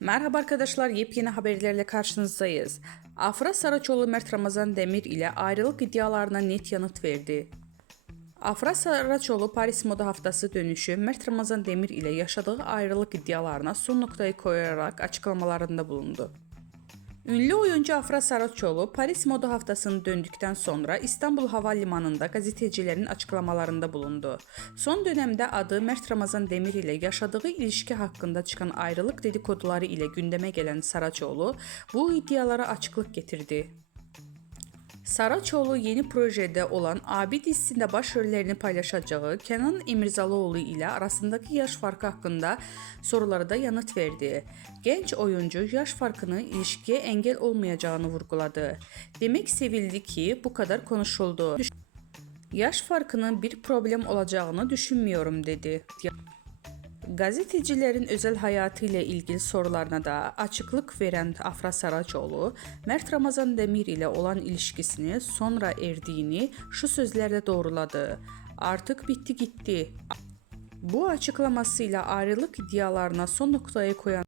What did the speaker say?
Merhaba arkadaşlar, yepyeni haberlerle karşınızdayız. Afra Saraçoğlu Mert Ramazan Demir ile ayrılık iddialarına net yanıt verdi. Afra Saraçoğlu Paris Moda Haftası dönüşü Mert Ramazan Demir ile yaşadığı ayrılık iddialarına son noktayı koyarak açıklamalarında bulundu. Ünlü oyuncu Afra Saraçoğlu Paris Moda Haftası'nı döndükten sonra İstanbul Havalimanı'nda gazetecilerin açıklamalarında bulundu. Son dönemde adı Mert Ramazan Demir ile yaşadığı ilişki hakkında çıkan ayrılık dedikoduları ile gündeme gelen Saraçoğlu bu iddialara açıklık getirdi. Saraçoğlu yeni projede olan Abi dizisinde başrollerini paylaşacağı Kenan İmirzalıoğlu ile arasındaki yaş farkı hakkında sorulara da yanıt verdi. Genç oyuncu yaş farkının ilişkiye engel olmayacağını vurguladı. Demek sevildi ki bu kadar konuşuldu. Yaş farkının bir problem olacağını düşünmüyorum dedi. Gazetecilerin özel hayatı ile ilgili sorularına da açıklık veren Afra Saraçoğlu, Mert Ramazan Demir ile olan ilişkisini sonra erdiğini şu sözlerle doğruladı. Artık bitti gitti. Bu açıklamasıyla ayrılık iddialarına son noktayı koyan